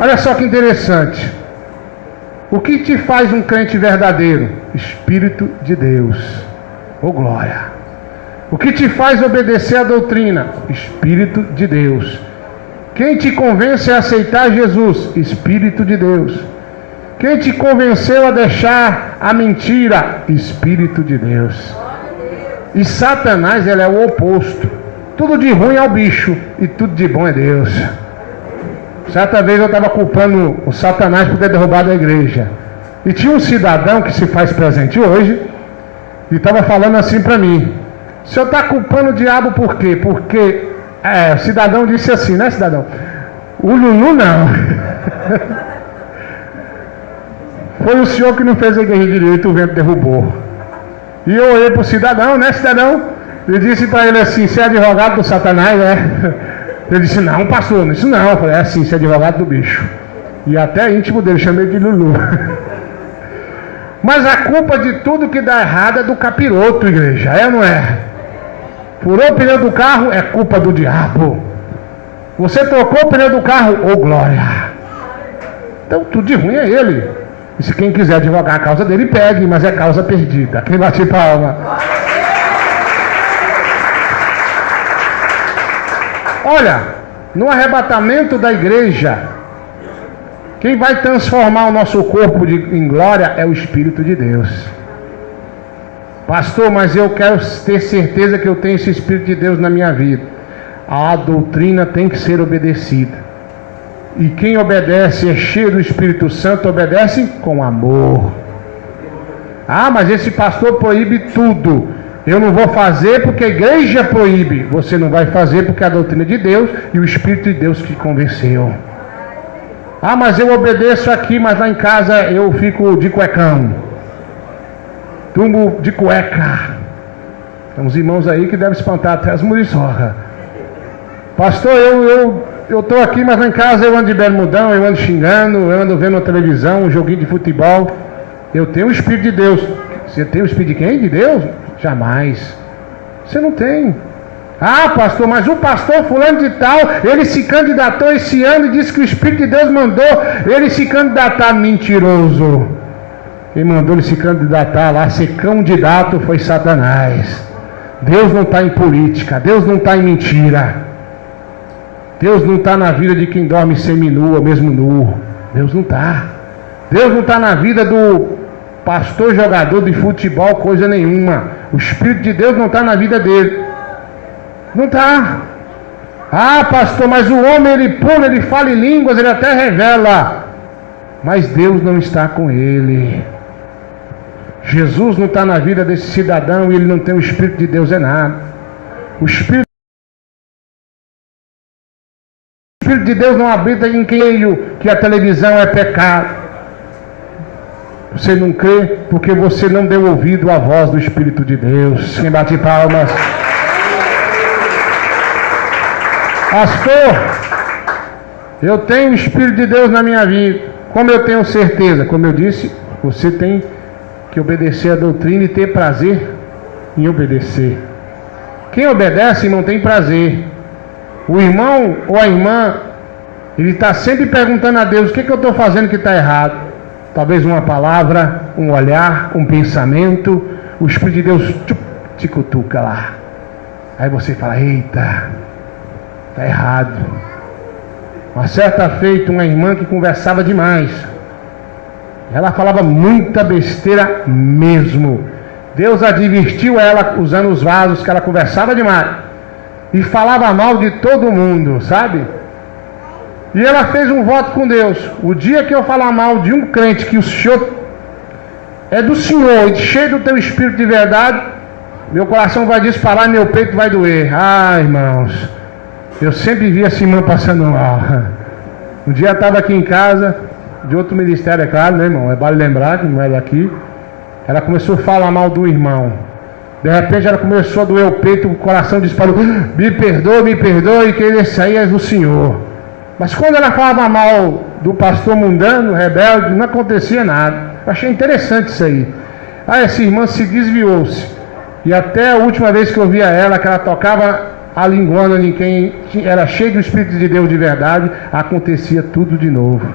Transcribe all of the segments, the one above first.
Olha só que interessante. O que te faz um crente verdadeiro? Espírito de Deus. Oh glória! O que te faz obedecer à doutrina? Espírito de Deus. Quem te convence a aceitar Jesus? Espírito de Deus. Quem te convenceu a deixar a mentira? Espírito de Deus. E Satanás, ele é o oposto. Tudo de ruim é o bicho e tudo de bom é Deus. Certa vez eu estava culpando o Satanás por ter derrubado a igreja. E tinha um cidadão que se faz presente hoje e estava falando assim para mim: o senhor está culpando o diabo por quê? Porque o cidadão disse assim, né, cidadão? O Lulu não. Foi o senhor que não fez a igreja direito, o vento derrubou. E eu olhei para o cidadão, né, cidadão? E disse para ele assim: você é advogado do Satanás, né? Ele disse: não, pastor, isso não. Eu falei: é assim, você é advogado do bicho. E até íntimo dele, chamei de Lulu. Mas a culpa de tudo que dá errado é do capiroto, igreja, é ou não é? Furou o pneu do carro, é culpa do diabo. Você trocou o pneu do carro, ô glória. Então tudo de ruim é ele. E se quem quiser advogar a causa dele, pegue, mas é causa perdida. Quem bate palma? Olha, no arrebatamento da igreja, quem vai transformar o nosso corpo em glória é o Espírito de Deus. Pastor, mas eu quero ter certeza que eu tenho esse Espírito de Deus na minha vida. A doutrina tem que ser obedecida. E quem obedece é cheio do Espírito Santo, obedece com amor. Ah, mas esse pastor proíbe tudo. Eu não vou fazer porque a igreja proíbe. Você não vai fazer porque é a doutrina de Deus e o Espírito de Deus te convenceu. Ah, mas eu obedeço aqui, mas lá em casa eu fico de cuecão. Tumbo de cueca. Tem uns irmãos aí que devem espantar até as muriçocas. Pastor, eu estou aqui, mas lá em casa eu ando de bermudão, eu ando xingando, eu ando vendo na televisão, um joguinho de futebol. Eu tenho o Espírito de Deus. Você tem o Espírito de quem? De Deus? Jamais. Você não tem. Ah, pastor, mas o pastor fulano de tal, ele se candidatou esse ano e disse que o Espírito de Deus mandou ele se candidatar. Mentiroso. Quem mandou ele se candidatar lá, ser candidato, foi Satanás. Deus não está em política, Deus não está em mentira. Deus não está na vida de quem dorme semi-nu ou mesmo nu. Deus não está. Deus não está na vida do pastor jogador de futebol, coisa nenhuma. O Espírito de Deus não está na vida dele. Não está. Ah, pastor, mas o homem ele pula, ele fala em línguas, ele até revela. Mas Deus não está com ele. Jesus não está na vida desse cidadão e ele não tem o Espírito de Deus, é nada. O Espírito de Deus não habita em quem que a televisão é pecado. Você não crê porque você não deu ouvido à voz do Espírito de Deus. Quem bate palmas? Pastor, eu tenho o Espírito de Deus na minha vida. Como eu tenho certeza? Como eu disse, você tem que obedecer a doutrina e ter prazer em obedecer. Quem obedece não tem prazer. O irmão ou a irmã, ele está sempre perguntando a Deus: o que eu estou fazendo que está errado? Talvez uma palavra, um olhar, um pensamento. O Espírito de Deus te cutuca lá. Aí você fala: eita, está errado. Uma certa feita, uma irmã que conversava demais. Ela falava muita besteira mesmo. Deus advertiu ela usando os vasos que ela conversava demais. E falava mal de todo mundo, sabe? E ela fez um voto com Deus: o dia que eu falar mal de um crente que o Senhor é do Senhor e cheio do teu Espírito de verdade, meu coração vai disparar e meu peito vai doer. Ah, irmãos, eu sempre vi essa irmã passando mal. Um dia eu estava aqui em casa, de outro ministério, é claro, né, irmão? É vale lembrar que não é daqui. Ela começou a falar mal do irmão. De repente ela começou a doer o peito, o coração disparou: me perdoe, que esse aí é do Senhor. Mas quando ela falava mal do pastor mundano, rebelde, não acontecia nada. Eu achei interessante isso aí. Aí essa irmã se desviou-se. E até a última vez que eu via ela, que ela tocava a linguana de quem era cheio do Espírito de Deus de verdade, acontecia tudo de novo.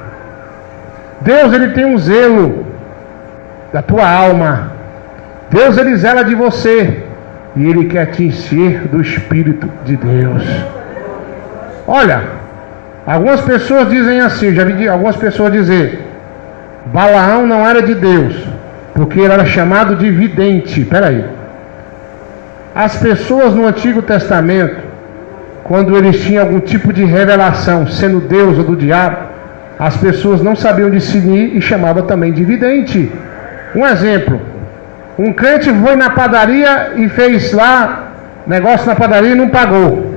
Deus, ele tem um zelo da tua alma. Deus, ele zela de você. E ele quer te encher do Espírito de Deus. Olha, algumas pessoas dizem assim, já vi algumas pessoas dizer, Balaão não era de Deus, porque ele era chamado de vidente. Espera aí. As pessoas no Antigo Testamento, quando eles tinham algum tipo de revelação, sendo Deus ou do diabo, as pessoas não sabiam discernir e chamavam também de vidente. Um exemplo, um crente foi na padaria e fez lá negócio na padaria e não pagou.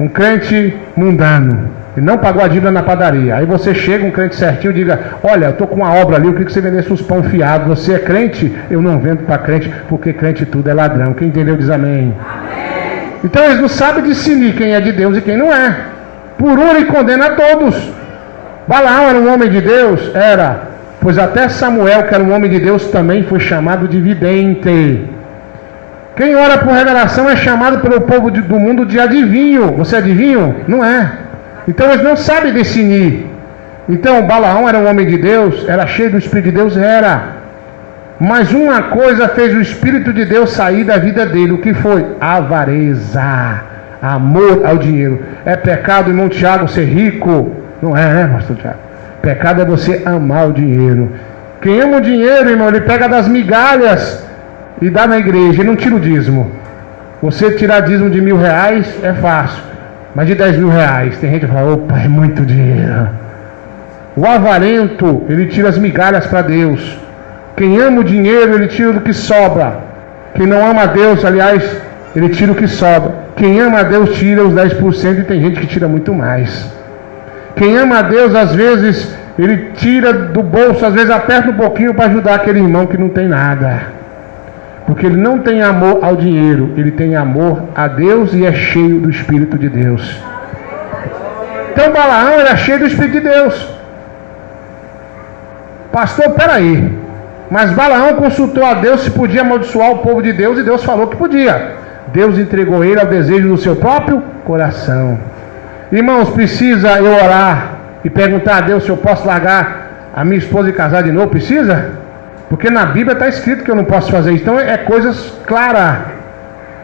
Um crente mundano, e não pagou a dívida na padaria. Aí você chega, um crente certinho, e diga, olha, eu estou com uma obra ali, eu queria que você vendesse os pão fiados. Você é crente? Eu não vendo para crente, porque crente tudo é ladrão. Quem entendeu diz amém. Amém. Então eles não sabem discernir quem é de Deus e quem não é. Por um ele condena a todos. Balaão era um homem de Deus? Era. Pois até Samuel, que era um homem de Deus, também foi chamado de vidente. Quem ora por revelação é chamado pelo povo do mundo de adivinho. Você é adivinho? Não é. Então eles não sabem discernir. Então Balaão era um homem de Deus, era cheio do Espírito de Deus, era. Mas uma coisa fez o Espírito de Deus sair da vida dele. O que foi? Avareza, amor ao dinheiro. É pecado, irmão Tiago, ser rico? Não é, né, pastor Tiago? Pecado é você amar o dinheiro. Quem ama o dinheiro, irmão, ele pega das migalhas e dá na igreja, ele não tira o dízimo. Você tirar dízimo de R$1.000 é fácil, mas de R$10.000, tem gente que fala, opa, é muito dinheiro. O avarento, ele tira as migalhas para Deus. Quem ama o dinheiro, ele tira do que sobra. Quem não ama a Deus, aliás, ele tira o que sobra. Quem ama a Deus tira os 10% e tem gente que tira muito mais. Quem ama a Deus, às vezes, ele tira do bolso, às vezes aperta um pouquinho para ajudar aquele irmão que não tem nada. Porque ele não tem amor ao dinheiro, ele tem amor a Deus e é cheio do Espírito de Deus. Então Balaão era cheio do Espírito de Deus. Pastor, peraí. Mas Balaão consultou a Deus se podia amaldiçoar o povo de Deus e Deus falou que podia. Deus entregou ele ao desejo do seu próprio coração. Irmãos, precisa eu orar e perguntar a Deus se eu posso largar a minha esposa e casar de novo? Precisa? Porque na Bíblia está escrito que eu não posso fazer isso. Então é coisas claras.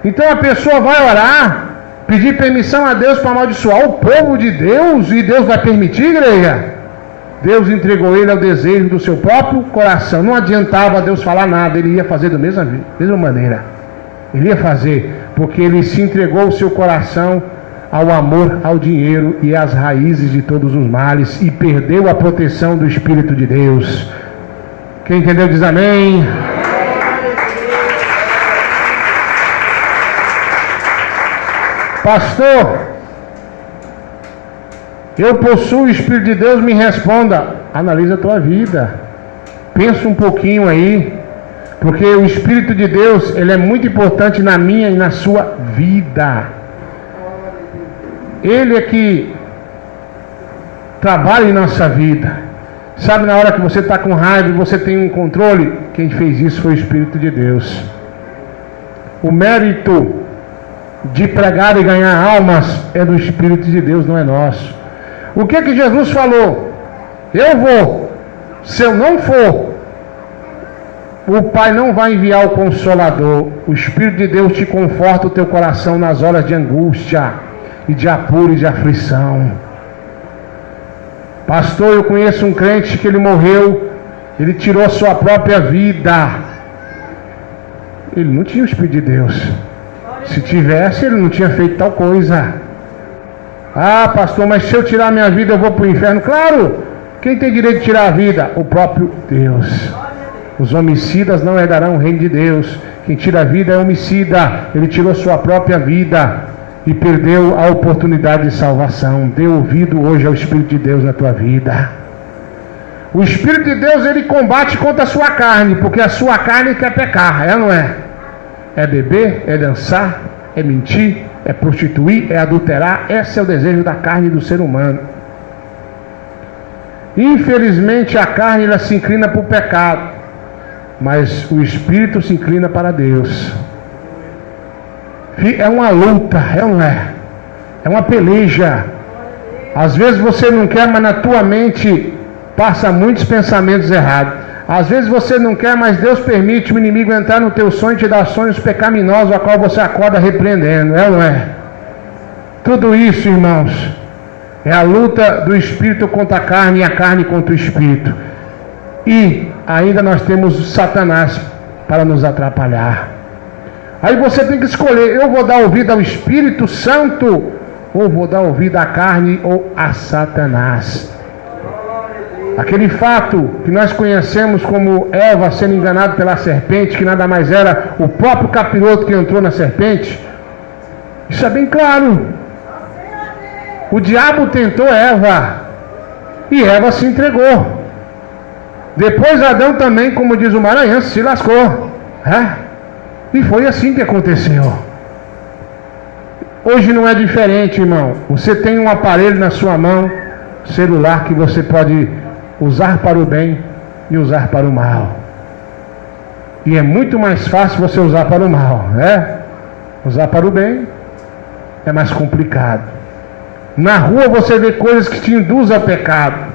Então a pessoa vai orar, pedir permissão a Deus para amaldiçoar o povo de Deus, e Deus vai permitir, igreja? Deus entregou ele ao desejo do seu próprio coração. Não adiantava Deus falar nada, ele ia fazer da mesma maneira. Ele ia fazer, porque ele se entregou o seu coração ao amor, ao dinheiro e às raízes de todos os males, e perdeu a proteção do Espírito de Deus. Quem entendeu diz amém. Pastor, eu possuo o Espírito de Deus, me responda. Analisa a tua vida. Pensa um pouquinho aí. Porque o Espírito de Deus, ele é muito importante na minha e na sua vida. Ele é que trabalha em nossa vida. Sabe, na hora que você está com raiva e você tem um controle, quem fez isso foi o Espírito de Deus. O mérito de pregar e ganhar almas é do Espírito de Deus, não é nosso. O que que Jesus falou? Eu vou. Se eu não for, o Pai não vai enviar o Consolador. O Espírito de Deus te conforta o teu coração nas horas de angústia e de apuro e de aflição. Pastor, eu conheço um crente que ele morreu, ele tirou a sua própria vida. Ele não tinha o Espírito de Deus. Se tivesse, ele não tinha feito tal coisa. Ah, pastor, mas se eu tirar a minha vida, eu vou para o inferno. Claro, quem tem direito de tirar a vida? O próprio Deus. Os homicidas não herdarão o reino de Deus. Quem tira a vida é homicida. Ele tirou sua própria vida e perdeu a oportunidade de salvação. Dê ouvido hoje ao Espírito de Deus na tua vida. O Espírito de Deus, ele combate contra a sua carne, porque a sua carne quer pecar, é ou não é? É beber, é dançar, é mentir, é prostituir, é adulterar. Esse é o desejo da carne do ser humano. Infelizmente a carne, ela se inclina para o pecado, mas o Espírito se inclina para Deus. É uma luta, não é? É uma peleja. Às vezes você não quer, mas na tua mente passa muitos pensamentos errados. Às vezes você não quer, mas Deus permite o inimigo entrar no teu sonho e te dar sonhos pecaminosos, a qual você acorda repreendendo, é ou não é? Tudo isso, irmãos, é a luta do espírito contra a carne e a carne contra o espírito. E ainda nós temos Satanás para nos atrapalhar. Aí você tem que escolher: eu vou dar ouvido ao Espírito Santo, ou vou dar ouvido à carne ou a Satanás. Aquele fato que nós conhecemos como Eva sendo enganada pela serpente, que nada mais era o próprio capiroto que entrou na serpente, isso é bem claro. O diabo tentou Eva e Eva se entregou. Depois Adão também, como diz o Maranhão, se lascou. E foi assim que aconteceu. Hoje não é diferente, irmão. Você tem um aparelho na sua mão, celular, que você pode usar para o bem e usar para o mal. E é muito mais fácil você usar para o mal, né? Usar para o bem é mais complicado. Na rua você vê coisas que te induzem a pecado.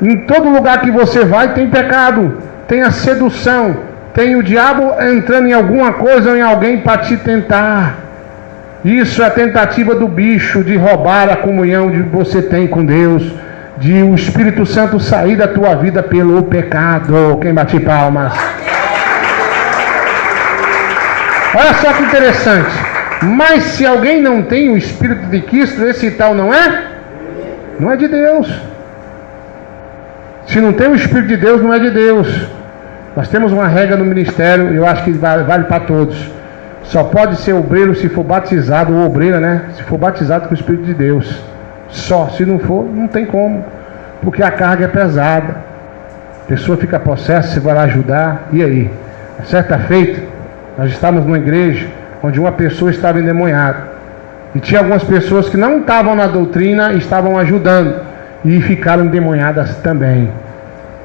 Em todo lugar que você vai tem pecado, tem a sedução, tem o diabo entrando em alguma coisa ou em alguém para te tentar. Isso é a tentativa do bicho de roubar a comunhão que você tem com Deus, de o Espírito Santo sair da tua vida pelo pecado. Quem bate palmas? Olha só que interessante. Mas se alguém não tem o Espírito de Cristo, esse tal não é de Deus. Se não tem o Espírito de Deus, não é de Deus. Nós temos uma regra no ministério, eu acho que vale para todos. Só pode ser obreiro se for batizado, ou obreira, né? Se for batizado com o Espírito de Deus. Só, se não for, não tem como. Porque a carga é pesada. A pessoa fica possessa, você vai lá ajudar. E aí? Certa feita, nós estávamos numa igreja onde uma pessoa estava endemoniada. E tinha algumas pessoas que não estavam na doutrina e estavam ajudando. E ficaram endemoniadas também.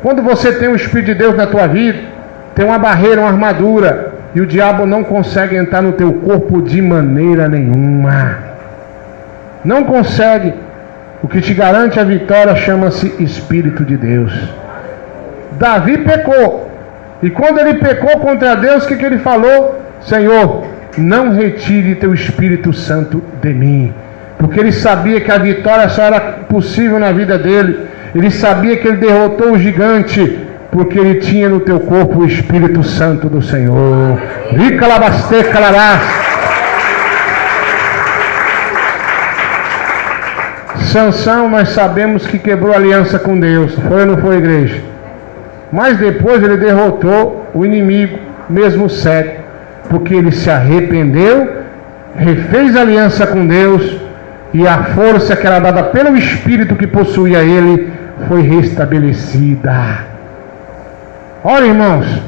Quando você tem o Espírito de Deus na tua vida, tem uma barreira, uma armadura, e o diabo não consegue entrar no teu corpo de maneira nenhuma. Não consegue. O que te garante a vitória chama-se Espírito de Deus. Davi pecou. E quando ele pecou contra Deus, o que ele falou? Senhor, não retire teu Espírito Santo de mim. Porque ele sabia que a vitória só era possível na vida dele. Ele sabia que ele derrotou o gigante, porque ele tinha no teu corpo o Espírito Santo do Senhor. Sansão, nós sabemos que quebrou aliança com Deus. Foi ou não foi, igreja? Mas depois ele derrotou o inimigo, mesmo cego, porque ele se arrependeu, refez aliança com Deus, e a força que era dada pelo Espírito que possuía ele foi restabelecida. Olha, irmãos,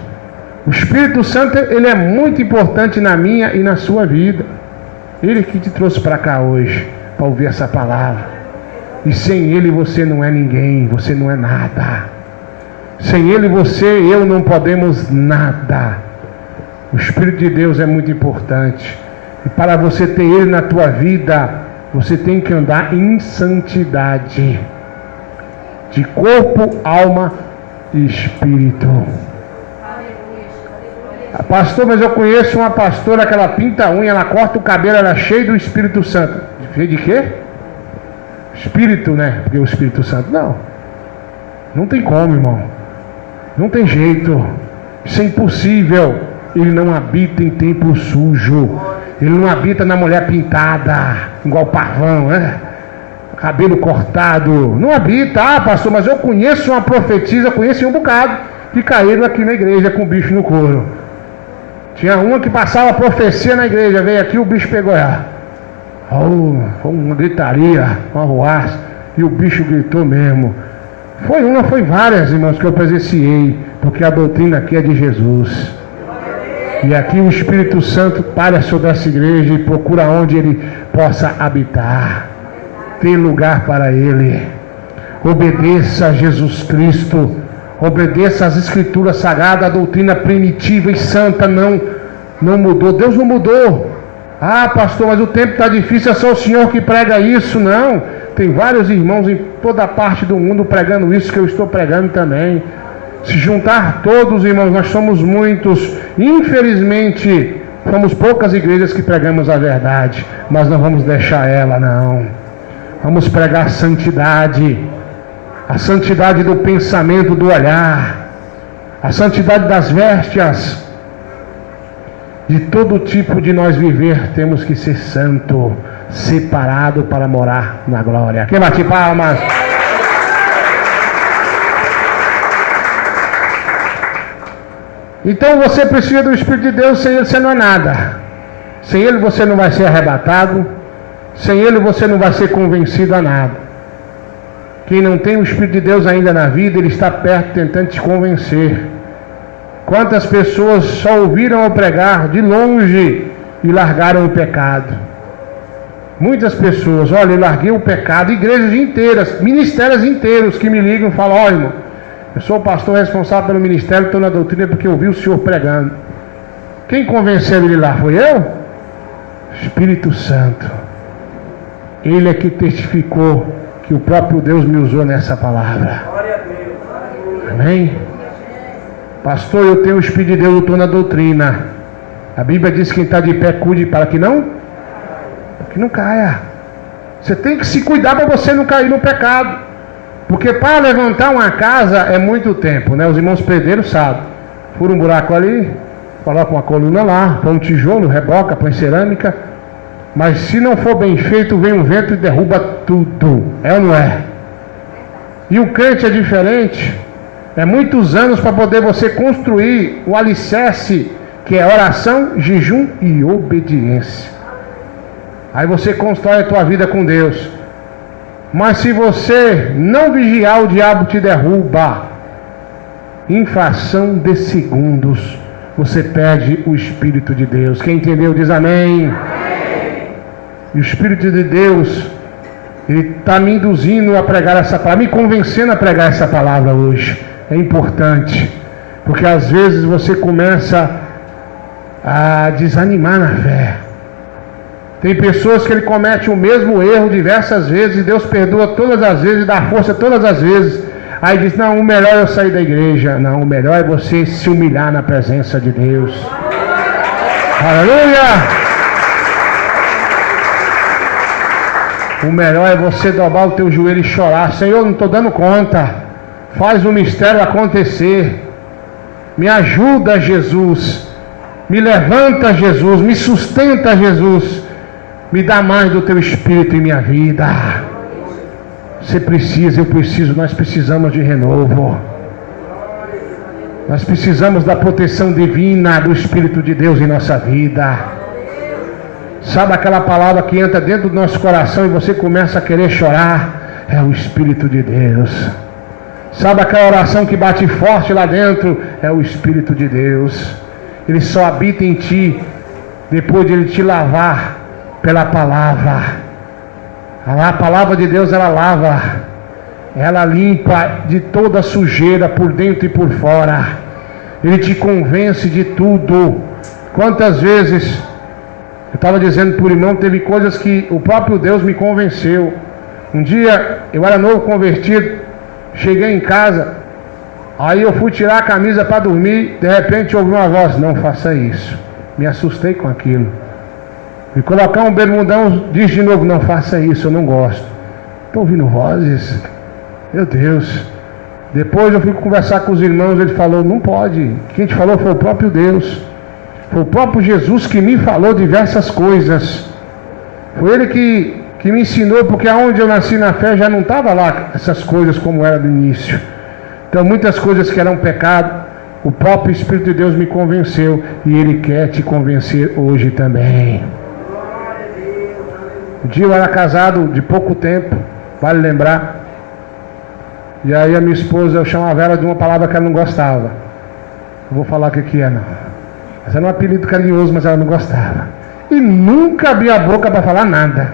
o Espírito Santo, ele é muito importante na minha e na sua vida. Ele que te trouxe para cá hoje, para ouvir essa palavra. E sem ele você não é ninguém, você não é nada. Sem ele você e eu não podemos nada. O Espírito de Deus é muito importante. E para você ter ele na tua vida, você tem que andar em santidade, de corpo, alma e espírito. Pastor, mas eu conheço uma pastora que ela pinta a unha, ela corta o cabelo, ela é cheia do Espírito Santo. Cheia de quê? Espírito, né? Porque o Espírito Santo, não tem como, irmão. Não tem jeito. Isso é impossível. Ele não habita em templo sujo. Ele não habita na mulher pintada, igual pavão, né? Cabelo cortado. Não habita. Ah, pastor, mas eu conheço uma profetisa, conheço um bocado, que caíram aqui na igreja com o bicho no couro. Tinha uma que passava profecia na igreja, veio aqui, o bicho pegou ela. Foi uma gritaria, uma arruaça, e o bicho gritou mesmo. Foi várias, irmãos, que eu presenciei, porque a doutrina aqui é de Jesus. E aqui o Espírito Santo para sobre essa igreja e procura onde ele possa habitar. Tem lugar para ele. Obedeça a Jesus Cristo. Obedeça às Escrituras Sagradas. A doutrina primitiva e santa não mudou. Deus não mudou. Ah, pastor, mas o tempo está difícil, é só o senhor que prega isso. Não, tem vários irmãos em toda parte do mundo pregando isso que eu estou pregando também. Se juntar todos, irmãos, nós somos muitos. Infelizmente, somos poucas igrejas que pregamos a verdade, mas não vamos deixar ela, não. Vamos pregar santidade, a santidade do pensamento, do olhar, a santidade das vestes. De todo tipo de nós viver, temos que ser santo, separado para morar na glória. Quem bate palmas? Então você precisa do Espírito de Deus, sem ele você não é nada. Sem ele você não vai ser arrebatado, sem ele você não vai ser convencido a nada. Quem não tem o Espírito de Deus ainda na vida, ele está perto tentando te convencer. Quantas pessoas só ouviram eu pregar de longe e largaram o pecado? Muitas pessoas, olha, eu larguei o pecado, igrejas inteiras, ministérios inteiros que me ligam e falam, olha, irmão, eu sou o pastor responsável pelo ministério, estou na doutrina porque eu vi o senhor pregando. Quem convenceu ele lá? Foi eu? Espírito Santo. Ele é que testificou que o próprio Deus me usou nessa palavra. Amém? Pastor, eu tenho o Espírito de Deus, eu estou na doutrina. A Bíblia diz que quem está de pé cuide para que não caia. Você tem que se cuidar para você não cair no pecado. Porque para levantar uma casa é muito tempo, né? Os irmãos pedreiros sabem. Fura um buraco ali, coloca uma coluna lá, põe um tijolo, reboca, põe cerâmica. Mas se não for bem feito, vem um vento e derruba tudo. É ou não é? E o crente é diferente. É muitos anos para poder você construir o alicerce, que é oração, jejum e obediência. Aí você constrói a tua vida com Deus. Mas se você não vigiar, o diabo te derruba. Em fração de segundos, você perde o Espírito de Deus. Quem entendeu diz amém. Amém. E o Espírito de Deus, ele está me induzindo a pregar essa palavra, me convencendo a pregar essa palavra hoje. É importante, porque às vezes você começa a desanimar na fé. Tem pessoas que ele comete o mesmo erro diversas vezes, e Deus perdoa todas as vezes, dá força todas as vezes. Aí diz, não, o melhor é eu sair da igreja. Não, o melhor é você se humilhar na presença de Deus. Aleluia! O melhor é você dobrar o teu joelho e chorar. Senhor, não estou dando conta. Faz o mistério acontecer. Me ajuda, Jesus. Me levanta, Jesus. Me sustenta, Jesus. Me dá mais do teu Espírito em minha vida. Você precisa, eu preciso, nós precisamos de renovo. Nós precisamos da proteção divina do Espírito de Deus em nossa vida. Sabe aquela palavra que entra dentro do nosso coração e você começa a querer chorar? É o Espírito de Deus. Sabe aquela oração que bate forte lá dentro? É o Espírito de Deus. Ele só habita em ti depois de ele te lavar pela palavra. A palavra de Deus, ela lava, ela limpa de toda sujeira por dentro e por fora. Ele te convence de tudo. Quantas vezes eu estava dizendo por irmão, teve coisas que o próprio Deus me convenceu. Um dia eu era novo convertido, cheguei em casa, aí eu fui tirar a camisa para dormir, de repente ouvi uma voz, não faça isso. Me assustei com aquilo. E colocar um bermudão, diz de novo, não faça isso, eu não gosto. Estou ouvindo vozes? Meu Deus. Depois eu fui conversar com os irmãos, ele falou, não pode. Quem te falou foi o próprio Deus. Foi o próprio Jesus que me falou diversas coisas. Foi ele que me ensinou, porque aonde eu nasci na fé já não estava lá essas coisas como era no início. Então muitas coisas que eram pecado, o próprio Espírito de Deus me convenceu, e ele quer te convencer hoje também. Um dia eu era casado de pouco tempo, vale lembrar. E aí a minha esposa, eu chamava ela de uma palavra que ela não gostava. Não vou falar o que é não. Mas era um apelido carinhoso, mas ela não gostava. E nunca abria a boca para falar nada.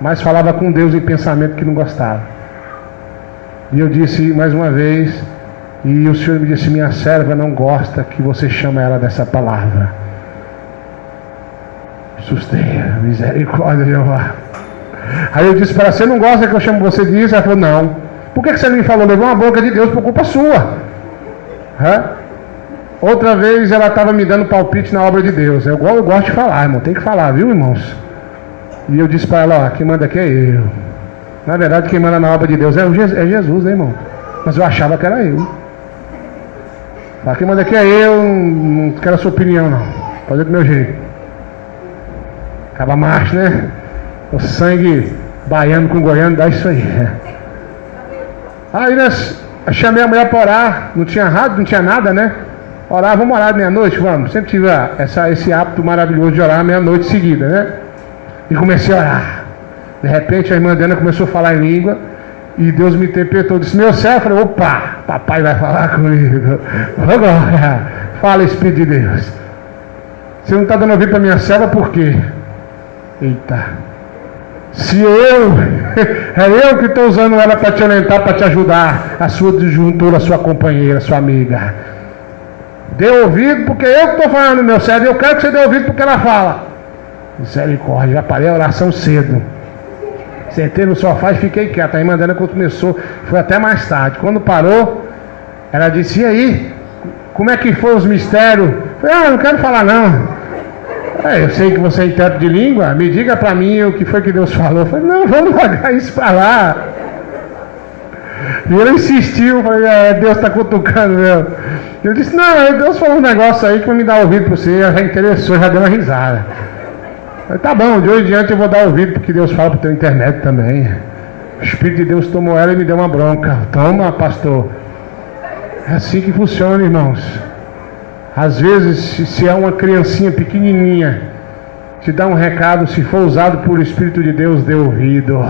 Mas falava com Deus em pensamento que não gostava. E eu disse mais uma vez, e o Senhor me disse, minha serva não gosta que você chame ela dessa palavra. Assustei, misericórdia, Jeová. Aí eu disse para ela, você não gosta que eu chamo você disso? Ela falou, não. Por que você não me falou? Levou uma boca de Deus por culpa sua. Outra vez ela estava me dando palpite na obra de Deus. Eu gosto de falar, irmão, tem que falar, viu, irmãos? E eu disse para ela, ó, quem manda aqui é eu. Na verdade, quem manda na obra de Deus é Jesus, né, irmão? Mas eu achava que era eu. Quem manda aqui é eu, não quero a sua opinião, não. Fazer do meu jeito. Acaba macho, né? O sangue baiano com goiano dá isso aí. Aí nós chamei a mulher para orar. Não tinha rádio, não tinha nada, né? Orar, vamos orar meia-noite? Vamos. Sempre tive esse hábito maravilhoso de orar meia-noite seguida, né? E comecei a orar. De repente a irmã Diana começou a falar em língua. E Deus me interpretou. Disse, meu céu. Eu falei, opa, papai vai falar comigo. Agora, fala, Espírito de Deus. Você não está dando ouvido para minha serva por quê? Eita. Se é eu que estou usando ela para te orientar, para te ajudar, a sua disjuntora, a sua companheira, a sua amiga. Dê ouvido porque eu que estou falando, meu servo. Eu quero que você dê ouvido porque ela fala. Misericórdia, já parei a oração cedo. Sentei no sofá e fiquei quieto. A irmã dela começou, foi até mais tarde. Quando parou, ela disse, e aí? Como é que foi os mistérios? Eu falei, não quero falar não. Eu sei que você é intérprete de língua, me diga para mim o que foi que Deus falou. Eu falei, não, vamos largar isso para lá. E ele insistiu, eu falei, Deus está cutucando meu. Eu disse, não, Deus falou um negócio aí que vai me dar ouvido para você, já interessou, já deu uma risada. Eu falei, tá bom, de hoje em diante eu vou dar ouvido porque Deus fala para o teu internet também. O Espírito de Deus tomou ela e me deu uma bronca. Toma, pastor. É assim que funciona, irmãos. Às vezes, se é uma criancinha pequenininha, te dá um recado, se for usado por Espírito de Deus, dê ouvido.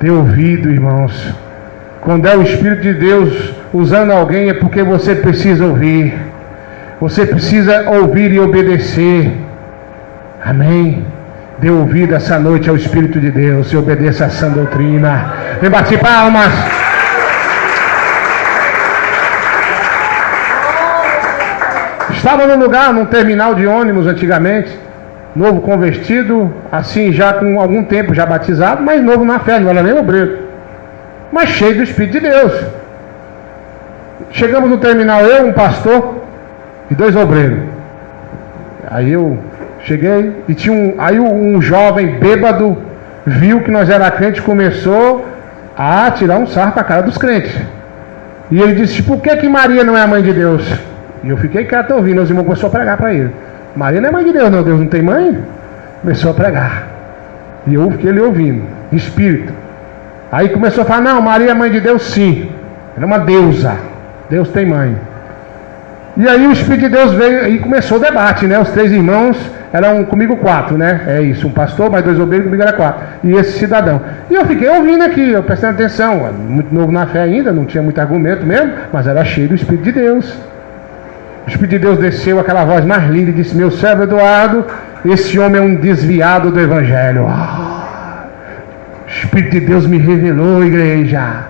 Dê ouvido, irmãos. Quando é o Espírito de Deus usando alguém, é porque você precisa ouvir. Você precisa ouvir e obedecer. Amém? Dê ouvido essa noite ao Espírito de Deus e obedeça a sã doutrina. Vem bater palmas. Estava num lugar, num terminal de ônibus antigamente, novo convertido, assim já com algum tempo já batizado, mas novo na fé, não era nem obreiro, mas cheio do Espírito de Deus. Chegamos no terminal, eu, um pastor e 2 obreiros. Aí eu cheguei e tinha um jovem bêbado, viu que nós era crente e começou a tirar um sarro para a cara dos crentes. E ele disse, por que Maria não é a mãe de Deus? E eu fiquei quieto ouvindo, os irmãos começaram a pregar para ele. Maria não é mãe de Deus, não, Deus não tem mãe? Começou a pregar. E eu fiquei ali ouvindo, espírito. Aí começou a falar, não, Maria é mãe de Deus sim. Ela é uma deusa. Deus tem mãe. E aí o Espírito de Deus veio e começou o debate, né? Os 3 irmãos, eram comigo 4, né? É isso, um pastor, mais 2 obreiros, comigo era 4. E esse cidadão. E eu fiquei ouvindo aqui, eu prestando atenção. Muito novo na fé ainda, não tinha muito argumento mesmo, mas era cheio do Espírito de Deus. O Espírito de Deus desceu, aquela voz mais linda, e disse, meu servo Eduardo, esse homem é um desviado do Evangelho. O Espírito de Deus me revelou, igreja.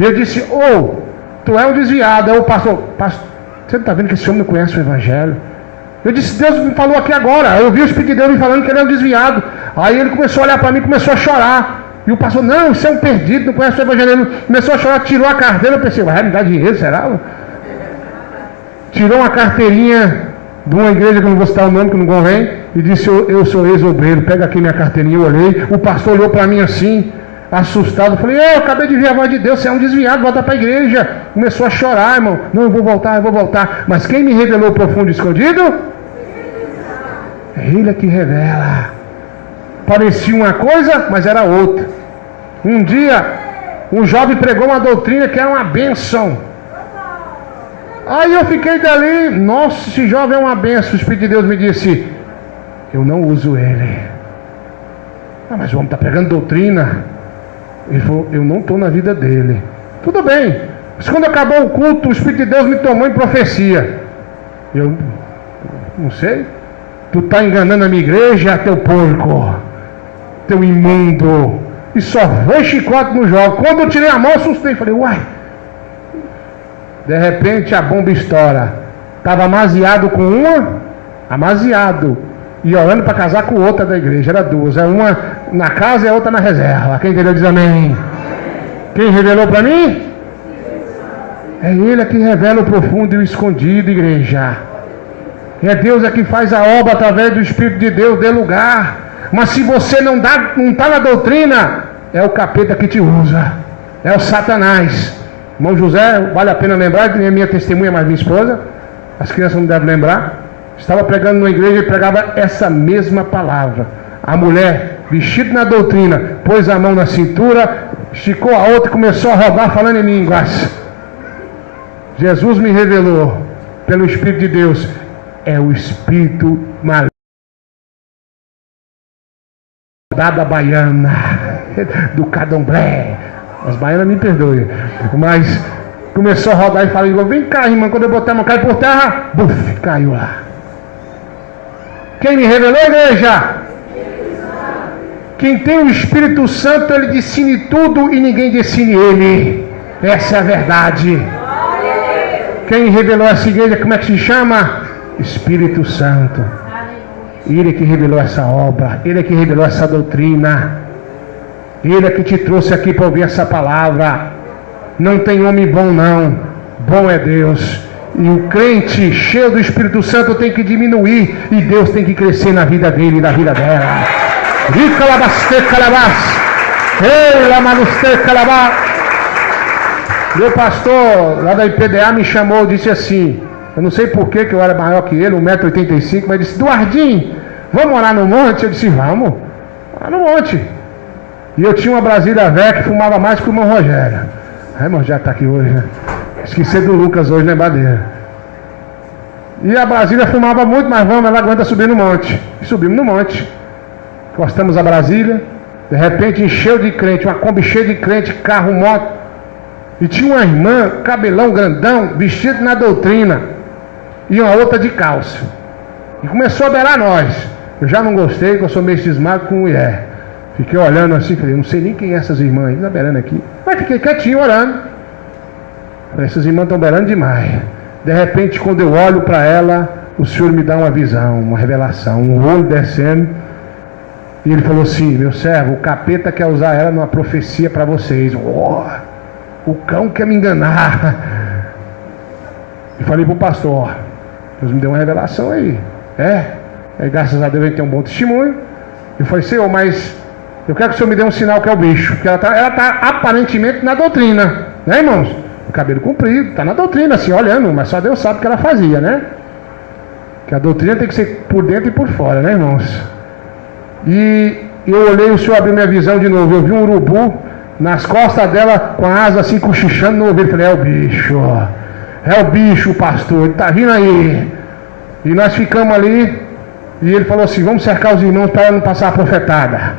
E eu disse, tu é um desviado. Aí o pastor, você não está vendo que esse homem não conhece o Evangelho? Eu disse, Deus me falou aqui agora. Eu vi o Espírito de Deus me falando que ele é um desviado. Aí ele começou a olhar para mim, começou a chorar. E o pastor, não, isso é um perdido, não conhece o Evangelho. Ele começou a chorar, tirou a carteira. Eu pensei, vai me dar dinheiro, será? Tirou uma carteirinha de uma igreja, que eu não vou citar o nome, que não convém, e disse, eu sou ex-obreiro, pega aqui minha carteirinha. Eu olhei, o pastor olhou para mim assim, assustado. Eu falei, eu acabei de ver a voz de Deus, você é um desviado, volta para a igreja. Começou a chorar, irmão. Não, eu vou voltar. Mas quem me revelou o profundo e escondido? Ele é que revela. Parecia uma coisa, mas era outra. Um dia, um jovem pregou uma doutrina que era uma bênção. Aí eu fiquei dali, nossa, esse jovem é uma benção. O Espírito de Deus me disse, eu não uso ele. Mas o homem está pregando doutrina. Ele falou, eu não estou na vida dele. Tudo bem, mas quando acabou o culto, o Espírito de Deus me tomou em profecia. Eu não sei. Tu está enganando a minha igreja, teu porco, teu imundo. E só foi chicote no jogo. Quando eu tirei a mão, eu assustei. Falei, uai. De repente a bomba estoura. Estava amaziado com uma, amaziado. e orando para casar com outra da igreja. Era duas, era uma na casa e a outra na reserva. Quem entendeu diz amém. Quem revelou para mim? É Ele que revela o profundo e o escondido, igreja. É Deus que faz a obra através do Espírito de Deus, dê lugar. Mas se você não está na doutrina, é o capeta que te usa, é o Satanás. Irmão José, vale a pena lembrar, que nem a minha testemunha, mas minha esposa, as crianças não devem lembrar, estava pregando numa igreja e pregava essa mesma palavra. A mulher, vestida na doutrina, pôs a mão na cintura, esticou a outra e começou a rodar falando em línguas. Jesus me revelou, pelo Espírito de Deus, é o espírito maligno da baiana, do candomblé. As baianas me perdoem, mas começou a rodar e falou: vem cá, irmã, quando eu botar a mão, cai por terra, buf, caiu lá. Quem me revelou, igreja? Quem tem o Espírito Santo, ele decide tudo e ninguém decide ele. Essa é a verdade. Quem revelou essa igreja, como é que se chama? Espírito Santo. Ele é que revelou essa obra, Ele é que revelou essa doutrina, Ele é que te trouxe aqui para ouvir essa palavra. Não tem homem bom não, bom é Deus. E o crente cheio do Espírito Santo tem que diminuir e Deus tem que crescer na vida dele e na vida dela. Meu pastor lá da IPDA me chamou, disse assim, eu não sei por que eu era maior que ele, 1,85 m, mas disse: Eduardinho, vamos morar no monte? Eu disse: vamos, lá no monte. E eu tinha uma Brasília velha que fumava mais que o irmão Rogério. Aí, irmão, já está aqui hoje, né? Esqueci do Lucas hoje, né, Badeira? E a Brasília fumava muito, mas vamos, ela aguenta subir no monte. E subimos no monte. Encostamos a Brasília, de repente encheu de crente, uma Kombi cheia de crente, carro, moto. E tinha uma irmã, cabelão grandão, vestido na doutrina, e uma outra de calça. E começou a beirar nós. Eu já não gostei, porque eu sou meio cismado com mulher. Fiquei olhando assim, falei: não sei nem quem é essas irmãs aí, tá beirando aqui. Mas fiquei quietinho orando. Falei: essas irmãs estão beirando demais. De repente, quando eu olho para ela, o Senhor me dá uma visão, uma revelação, um olho descendo. E ele falou assim: meu servo, o capeta quer usar ela numa profecia para vocês. Oh, o cão quer me enganar. E falei pro pastor: Deus me deu uma revelação aí. Aí graças a Deus ele tem um bom testemunho. Eu falei: Senhor, mas eu quero que o Senhor me dê um sinal que é o bicho. Porque ela tá aparentemente na doutrina, né, irmãos? O cabelo comprido, tá na doutrina, assim, olhando, mas só Deus sabe o que ela fazia, né? Que a doutrina tem que ser por dentro e por fora, né, irmãos? E eu olhei, o Senhor abriu minha visão de novo. Eu vi um urubu nas costas dela, com a asa assim, cochichando no ouvido. Falei: é o bicho, pastor, ele tá vindo aí. E nós ficamos ali, e ele falou assim: vamos cercar os irmãos para ela não passar a profetada.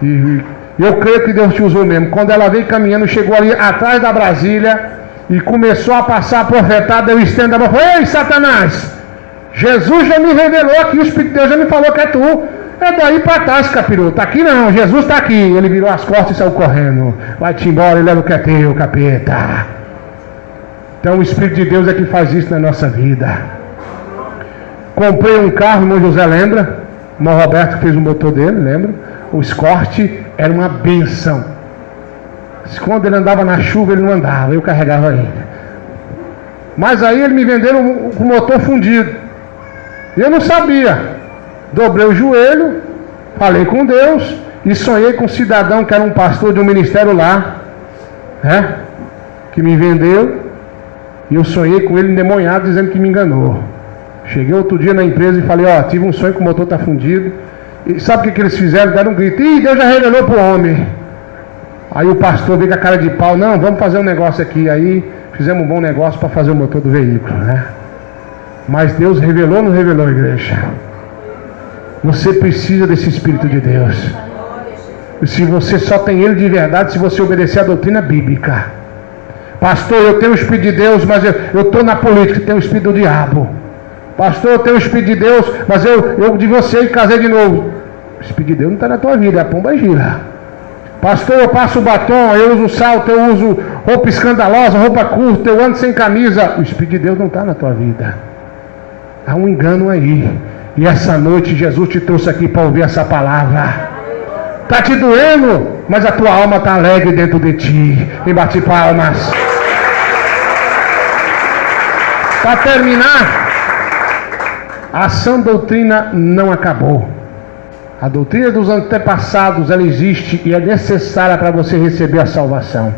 E eu creio que Deus te usou mesmo. Quando ela veio caminhando, chegou ali atrás da Brasília e começou a passar a profetada, eu estendo a mão e falei: ei, Satanás, Jesus já me revelou aqui, o Espírito de Deus já me falou que é tu. É daí para trás, capiroto. Tá aqui não, Jesus está aqui. Ele virou as costas e saiu correndo. Vai-te embora e leva o que é teu, capeta. Então o Espírito de Deus é que faz isso na nossa vida. Comprei um carro, o irmão José lembra? O irmão Roberto fez o motor dele, lembra? O Escort era uma benção. Quando ele andava na chuva, ele não andava, eu carregava ele. Mas aí ele me vendeu com o motor fundido. E eu não sabia. Dobrei o joelho, falei com Deus e sonhei com um cidadão que era um pastor de um ministério lá, que me vendeu, e eu sonhei com ele endemoniado dizendo que me enganou. Cheguei outro dia na empresa e falei: tive um sonho que o motor está fundido. E sabe o que eles fizeram? Deram um grito: ih, Deus já revelou para o homem. Aí o pastor veio com a cara de pau: não, vamos fazer um negócio aqui. Aí fizemos um bom negócio para fazer o motor do veículo, né? Mas Deus revelou ou não revelou, igreja? Você precisa desse Espírito de Deus. E se você só tem Ele de verdade, se você obedecer a doutrina bíblica. Pastor, eu tenho o Espírito de Deus, mas eu estou na política, tenho o Espírito do diabo. Pastor, eu tenho o Espírito de Deus, mas eu divorciei e casei de novo. O Espírito de Deus não está na tua vida, a pomba gira. Pastor, eu passo batom, eu uso salto, eu uso roupa escandalosa, roupa curta, eu ando sem camisa. O Espírito de Deus não está na tua vida. Há um engano aí. E essa noite Jesus te trouxe aqui para ouvir essa palavra. Está te doendo, mas a tua alma está alegre dentro de ti. E bate palmas. Para terminar, a sã doutrina não acabou. A doutrina dos antepassados, ela existe e é necessária para você receber a salvação.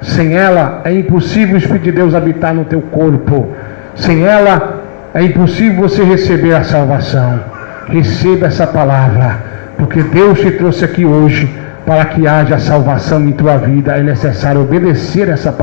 Sem ela, é impossível o Espírito de Deus habitar no teu corpo. Sem ela, é impossível você receber a salvação. Receba essa palavra, porque Deus te trouxe aqui hoje para que haja salvação em tua vida. É necessário obedecer essa palavra.